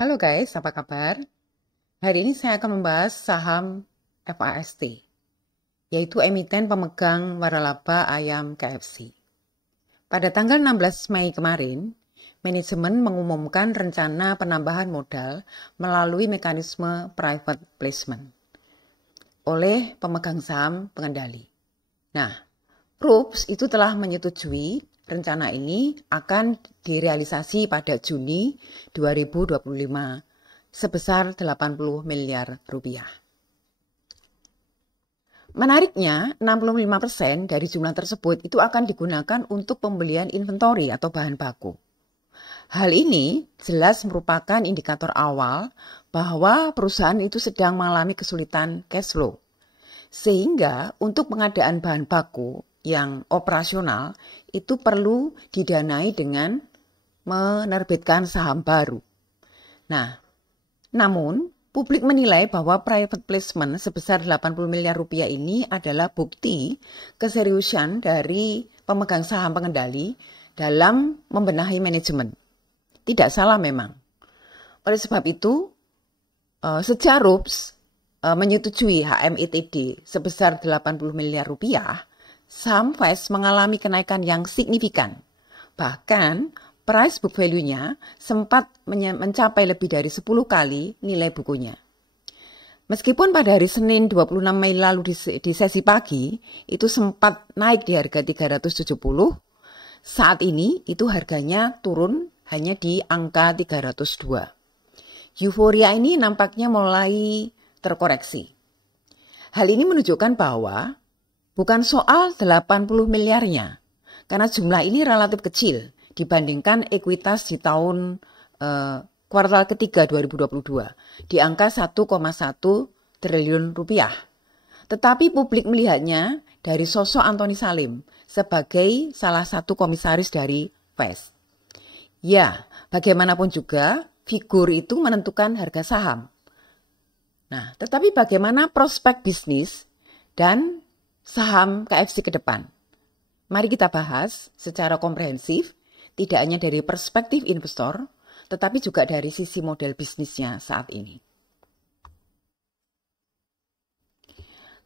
Halo guys, apa kabar? Hari ini saya akan membahas saham FAST, yaitu emiten pemegang waralaba ayam KFC. Pada tanggal 16 Mei kemarin, manajemen mengumumkan rencana penambahan modal melalui mekanisme private placement oleh pemegang saham pengendali. Nah, Proops itu telah menyetujui rencana ini akan direalisasi pada Juni 2025 sebesar 80 miliar rupiah. Menariknya, 65% dari jumlah tersebut itu akan digunakan untuk pembelian inventori atau bahan baku. Hal ini jelas merupakan indikator awal bahwa perusahaan itu sedang mengalami kesulitan cash flow. Sehingga untuk pengadaan bahan baku yang operasional itu perlu didanai dengan menerbitkan saham baru. Nah, namun publik menilai bahwa private placement sebesar 80 miliar rupiah ini adalah bukti keseriusan dari pemegang saham pengendali dalam membenahi manajemen. Tidak salah memang. Oleh sebab itu, sejak Rups menyetujui HMITD sebesar 80 miliar rupiah, saham FAST mengalami kenaikan yang signifikan. Bahkan price book value-nya sempat mencapai lebih dari 10 kali nilai bukunya. Meskipun pada hari Senin 26 Mei lalu di sesi pagi itu sempat naik di harga 370, saat ini itu harganya turun hanya di angka 302. Euforia ini nampaknya mulai terkoreksi. Hal ini menunjukkan bahwa bukan soal 80 miliarnya, karena jumlah ini relatif kecil dibandingkan ekuitas di tahun kuartal ketiga 2022 di angka 1,1 triliun rupiah. Tetapi publik melihatnya dari sosok Antoni Salim sebagai salah satu komisaris dari FAST. Ya, bagaimanapun juga figur itu menentukan harga saham. Nah, tetapi bagaimana prospek bisnis dan saham KFC ke depan? Mari kita bahas secara komprehensif, tidak hanya dari perspektif investor, tetapi juga dari sisi model bisnisnya saat ini.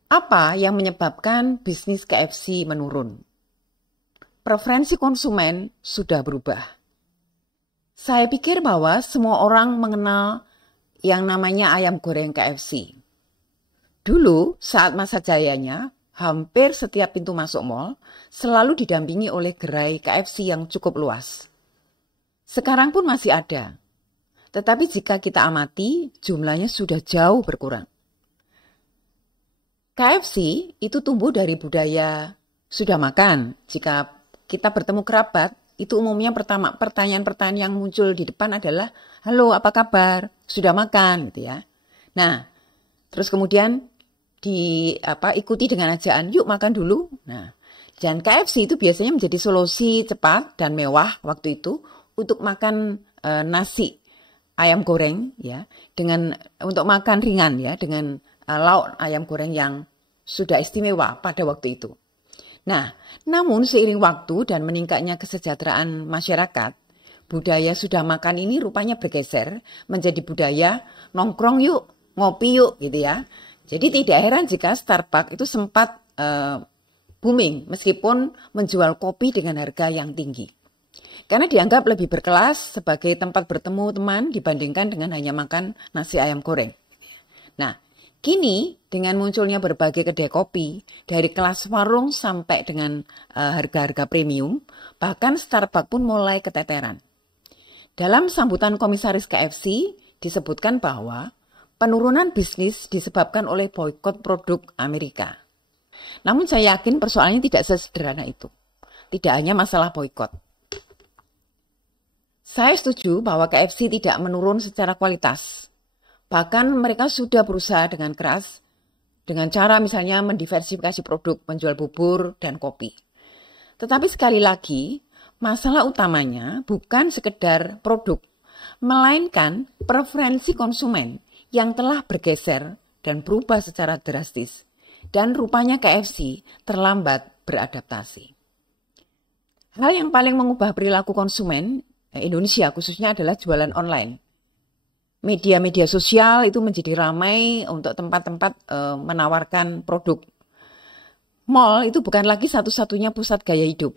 Apa yang menyebabkan bisnis KFC menurun? Preferensi konsumen sudah berubah. Saya pikir bahwa semua orang mengenal yang namanya ayam goreng KFC. Dulu saat masa jayanya, hampir setiap pintu masuk mal selalu didampingi oleh gerai KFC yang cukup luas. Sekarang pun masih ada. Tetapi jika kita amati, jumlahnya sudah jauh berkurang. KFC itu tumbuh dari budaya sudah makan. Jika kita bertemu kerabat, itu umumnya pertanyaan-pertanyaan yang muncul di depan adalah, halo apa kabar, sudah makan gitu ya. Nah, terus kemudian ikuti dengan ajaan, yuk makan dulu. Nah, dan KFC itu biasanya menjadi solusi cepat dan mewah waktu itu untuk makan nasi ayam goreng ya, untuk makan ringan ya dengan lauk ayam goreng yang sudah istimewa pada waktu itu. Nah, namun seiring waktu dan meningkatnya kesejahteraan masyarakat, budaya sudah makan ini rupanya bergeser menjadi budaya nongkrong yuk, ngopi yuk gitu ya. Jadi tidak heran jika Starbucks itu sempat booming meskipun menjual kopi dengan harga yang tinggi. Karena dianggap lebih berkelas sebagai tempat bertemu teman dibandingkan dengan hanya makan nasi ayam goreng. Nah, kini dengan munculnya berbagai kedai kopi dari kelas warung sampai dengan harga-harga premium, bahkan Starbucks pun mulai keteteran. Dalam sambutan komisaris KFC disebutkan bahwa penurunan bisnis disebabkan oleh boikot produk Amerika. Namun saya yakin persoalannya tidak sesederhana itu. Tidak hanya masalah boikot. Saya setuju bahwa KFC tidak menurun secara kualitas. Bahkan mereka sudah berusaha dengan keras dengan cara misalnya mendiversifikasi produk, menjual bubur dan kopi. Tetapi sekali lagi, masalah utamanya bukan sekedar produk, melainkan preferensi konsumen yang telah bergeser dan berubah secara drastis. Dan rupanya KFC terlambat beradaptasi. Hal yang paling mengubah perilaku konsumen Indonesia khususnya adalah jualan online. media-media sosial itu menjadi ramai untuk tempat-tempat menawarkan produk. Mall itu bukan lagi satu-satunya pusat gaya hidup.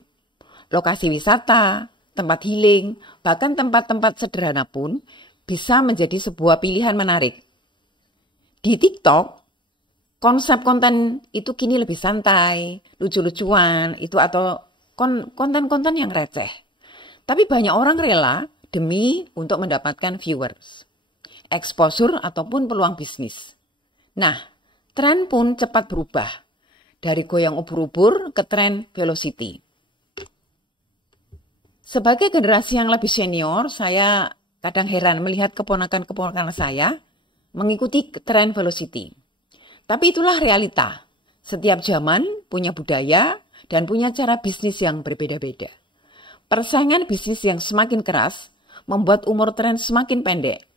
Lokasi wisata, tempat healing, bahkan tempat-tempat sederhana pun bisa menjadi sebuah pilihan menarik. Di TikTok, konsep konten itu kini lebih santai, lucu-lucuan, itu atau konten-konten yang receh. Tapi banyak orang rela demi untuk mendapatkan viewers, exposure ataupun peluang bisnis. Nah, tren pun cepat berubah dari goyang ubur-ubur ke tren velocity. Sebagai generasi yang lebih senior, saya kadang heran melihat keponakan-keponakan saya mengikuti tren velocity. Tapi itulah realita. Setiap zaman punya budaya dan punya cara bisnis yang berbeda-beda. Persaingan bisnis yang semakin keras membuat umur tren semakin pendek.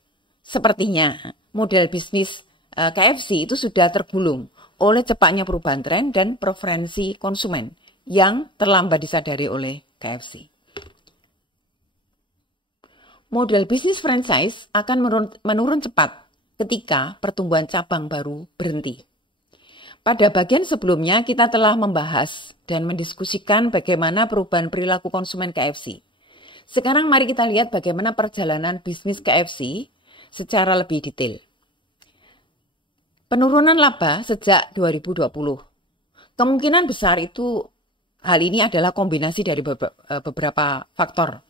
Sepertinya model bisnis KFC itu sudah tergulung oleh cepatnya perubahan tren dan preferensi konsumen yang terlambat disadari oleh KFC. Model bisnis franchise akan menurun cepat ketika pertumbuhan cabang baru berhenti. Pada bagian sebelumnya kita telah membahas dan mendiskusikan bagaimana perubahan perilaku konsumen KFC. Sekarang mari kita lihat bagaimana perjalanan bisnis KFC secara lebih detail. Penurunan laba sejak 2020. Kemungkinan besar hal ini adalah kombinasi dari beberapa faktor.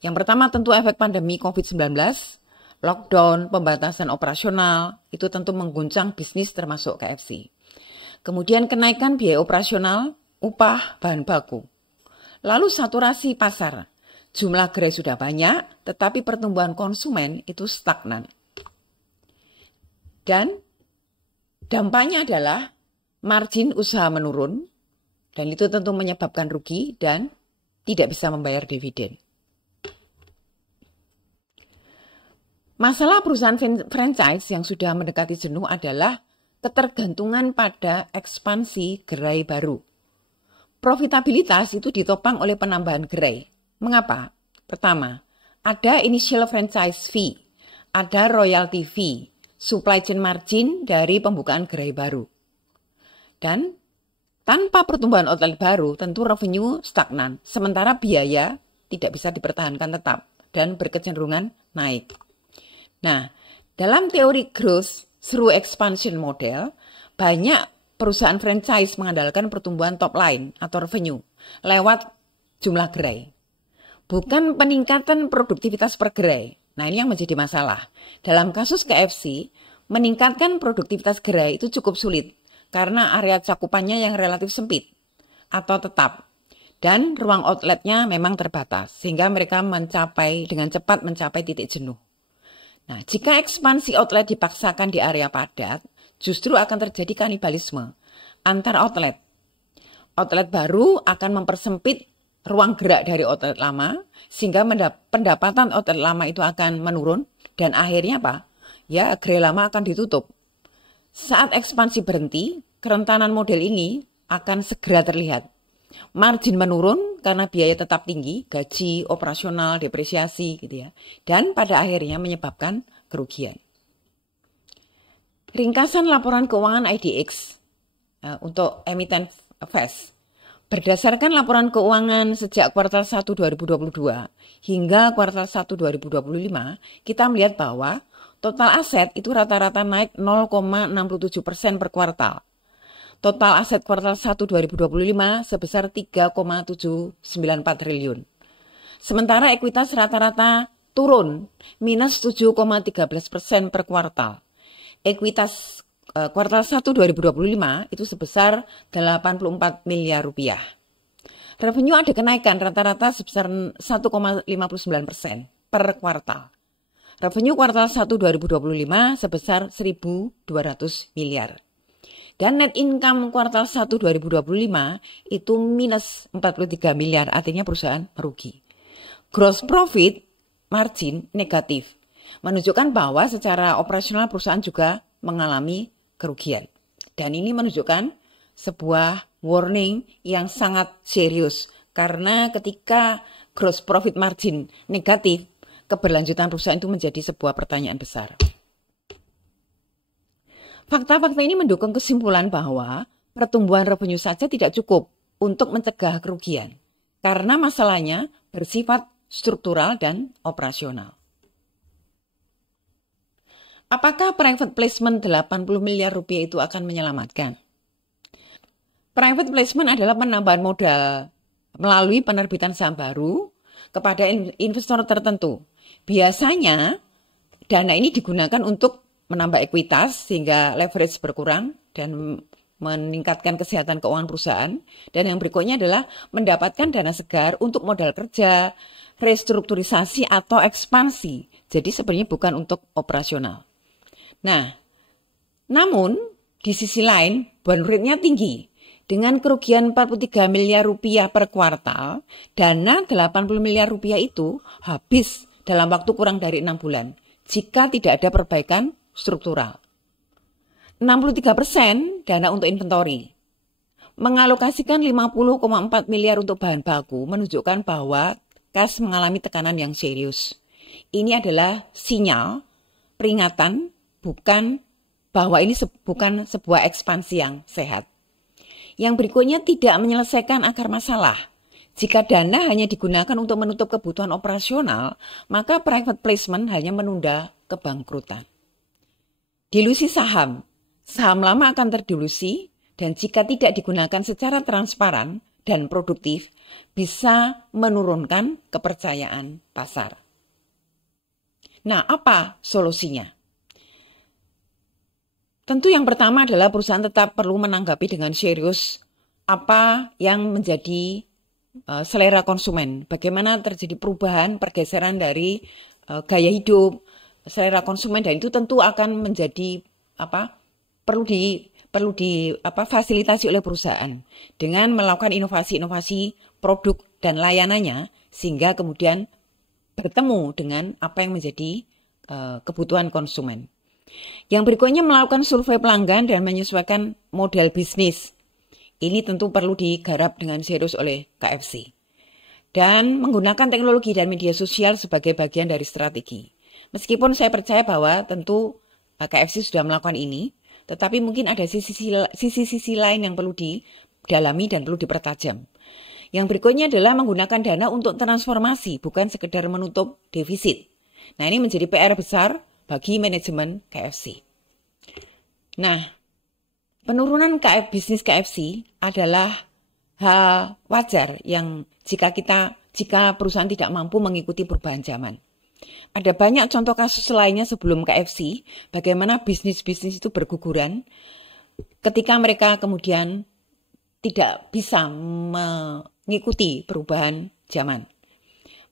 Yang pertama tentu efek pandemi COVID-19, lockdown, pembatasan operasional, itu tentu mengguncang bisnis termasuk KFC. Kemudian kenaikan biaya operasional, upah, bahan baku. Lalu saturasi pasar. Jumlah gerai sudah banyak, tetapi pertumbuhan konsumen itu stagnan. Dan dampaknya adalah margin usaha menurun, dan itu tentu menyebabkan rugi dan tidak bisa membayar dividen. Masalah perusahaan franchise yang sudah mendekati jenuh adalah ketergantungan pada ekspansi gerai baru. Profitabilitas itu ditopang oleh penambahan gerai. Mengapa? Pertama, ada initial franchise fee, ada royalty fee, supply chain margin dari pembukaan gerai baru. Dan tanpa pertumbuhan outlet baru, tentu revenue stagnan, sementara biaya tidak bisa dipertahankan tetap dan berkecenderungan naik. Nah, dalam teori growth through expansion model, banyak perusahaan franchise mengandalkan pertumbuhan top line atau revenue lewat jumlah gerai. Bukan peningkatan produktivitas per gerai. Nah, ini yang menjadi masalah. Dalam kasus KFC, meningkatkan produktivitas gerai itu cukup sulit karena area cakupannya yang relatif sempit atau tetap. Dan ruang outletnya memang terbatas sehingga mereka dengan cepat mencapai titik jenuh. Nah, jika ekspansi outlet dipaksakan di area padat, justru akan terjadi kanibalisme antar outlet. Outlet baru akan mempersempit ruang gerak dari outlet lama, sehingga pendapatan outlet lama itu akan menurun, dan akhirnya apa? Ya, gerai lama akan ditutup. Saat ekspansi berhenti, kerentanan model ini akan segera terlihat. Margin menurun karena biaya tetap tinggi, gaji, operasional, depresiasi gitu ya. Dan pada akhirnya menyebabkan kerugian. Ringkasan laporan keuangan IDX untuk emiten FAS. Berdasarkan laporan keuangan sejak kuartal 1 2022 hingga kuartal 1 2025, kita melihat bahwa total aset itu rata-rata naik 0,67% per kuartal. Total aset kuartal 1 2025 sebesar 3,794 triliun. Sementara ekuitas rata-rata turun minus 7,13% per kuartal. Ekuitas kuartal 1 2025 itu sebesar 84 miliar rupiah. Revenue ada kenaikan rata-rata sebesar 1,59% per kuartal. Revenue kuartal 1 2025 sebesar 1.200 miliar. Dan net income kuartal 1 2025 itu minus 43 miliar, artinya perusahaan merugi. Gross profit margin negatif, menunjukkan bahwa secara operasional perusahaan juga mengalami kerugian. Dan ini menunjukkan sebuah warning yang sangat serius, karena ketika gross profit margin negatif, keberlanjutan perusahaan itu menjadi sebuah pertanyaan besar. Fakta-fakta ini mendukung kesimpulan bahwa pertumbuhan revenue saja tidak cukup untuk mencegah kerugian, karena masalahnya bersifat struktural dan operasional. Apakah private placement 80 miliar rupiah itu akan menyelamatkan? Private placement adalah penambahan modal melalui penerbitan saham baru kepada investor tertentu. Biasanya dana ini digunakan untuk menambah ekuitas sehingga leverage berkurang dan meningkatkan kesehatan keuangan perusahaan. Dan yang berikutnya adalah mendapatkan dana segar untuk modal kerja, restrukturisasi atau ekspansi. Jadi sebenarnya bukan untuk operasional. Nah, namun di sisi lain burn rate-nya tinggi. Dengan kerugian 43 miliar rupiah per kuartal, dana 80 miliar rupiah itu habis dalam waktu kurang dari 6 bulan jika tidak ada perbaikan struktural. 63% dana untuk inventory. Mengalokasikan 50,4 miliar untuk bahan baku menunjukkan bahwa kas mengalami tekanan yang serius. Ini adalah sinyal, peringatan, bukan bahwa ini bukan sebuah ekspansi yang sehat. Yang berikutnya tidak menyelesaikan akar masalah. Jika dana hanya digunakan untuk menutup kebutuhan operasional, maka private placement hanya menunda kebangkrutan. Dilusi saham. Saham lama akan terdilusi dan jika tidak digunakan secara transparan dan produktif, bisa menurunkan kepercayaan pasar. Nah, apa solusinya? Tentu yang pertama adalah perusahaan tetap perlu menanggapi dengan serius apa yang menjadi selera konsumen. Bagaimana terjadi perubahan, pergeseran dari gaya hidup, selera konsumen, dan itu tentu akan menjadi perlu fasilitasi oleh perusahaan dengan melakukan inovasi-inovasi produk dan layanannya sehingga kemudian bertemu dengan apa yang menjadi kebutuhan konsumen. Yang berikutnya melakukan survei pelanggan dan menyesuaikan model bisnis. Ini tentu perlu digarap dengan serius oleh KFC. Dan menggunakan teknologi dan media sosial sebagai bagian dari strategi. Meskipun saya percaya bahwa tentu KFC sudah melakukan ini, tetapi mungkin ada sisi-sisi lain yang perlu didalami dan perlu dipertajam. Yang berikutnya adalah menggunakan dana untuk transformasi, bukan sekedar menutup defisit. Nah, ini menjadi PR besar bagi manajemen KFC. Nah, penurunan bisnis KFC adalah hal wajar yang jika perusahaan tidak mampu mengikuti perubahan zaman. Ada banyak contoh kasus lainnya sebelum KFC, bagaimana bisnis-bisnis itu berguguran ketika mereka kemudian tidak bisa mengikuti perubahan zaman.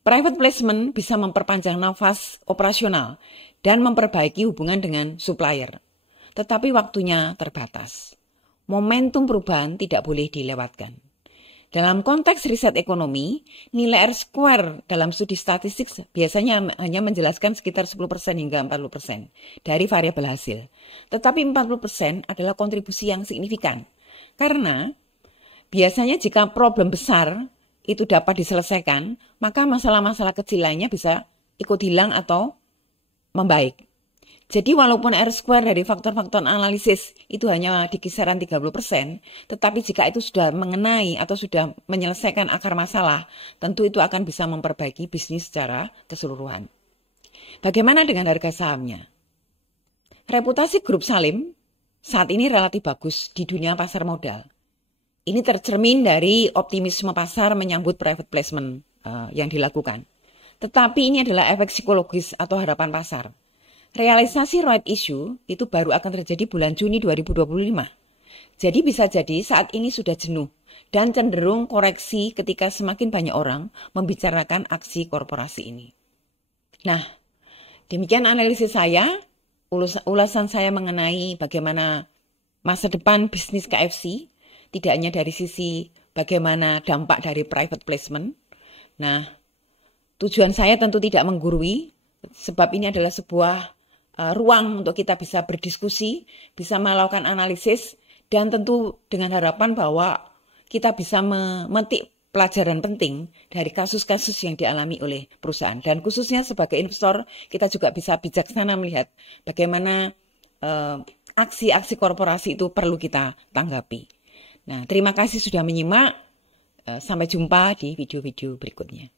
Private placement bisa memperpanjang nafas operasional dan memperbaiki hubungan dengan supplier. Tetapi waktunya terbatas. Momentum perubahan tidak boleh dilewatkan. Dalam konteks riset ekonomi, nilai R-square dalam studi statistik biasanya hanya menjelaskan sekitar 10% hingga 40% dari variabel hasil. Tetapi 40% adalah kontribusi yang signifikan. Karena biasanya jika problem besar itu dapat diselesaikan, maka masalah-masalah kecil lainnya bisa ikut hilang atau membaik. Jadi walaupun R-square dari faktor-faktor analisis itu hanya di kisaran 30%, tetapi jika itu sudah mengenai atau sudah menyelesaikan akar masalah, tentu itu akan bisa memperbaiki bisnis secara keseluruhan. Bagaimana dengan harga sahamnya? Reputasi Grup Salim saat ini relatif bagus di dunia pasar modal. Ini tercermin dari optimisme pasar menyambut private placement yang dilakukan. Tetapi ini adalah efek psikologis atau harapan pasar. Realisasi right issue itu baru akan terjadi bulan Juni 2025. Jadi bisa jadi saat ini sudah jenuh dan cenderung koreksi ketika semakin banyak orang membicarakan aksi korporasi ini. Nah, demikian analisis saya, ulasan saya mengenai bagaimana masa depan bisnis KFC, tidak hanya dari sisi bagaimana dampak dari private placement. Nah, tujuan saya tentu tidak menggurui, sebab ini adalah sebuah ruang untuk kita bisa berdiskusi, bisa melakukan analisis, dan tentu dengan harapan bahwa kita bisa memetik pelajaran penting dari kasus-kasus yang dialami oleh perusahaan. Dan khususnya sebagai investor, kita juga bisa bijaksana melihat bagaimana aksi-aksi korporasi itu perlu kita tanggapi. Nah, terima kasih sudah menyimak. Sampai jumpa di video-video berikutnya.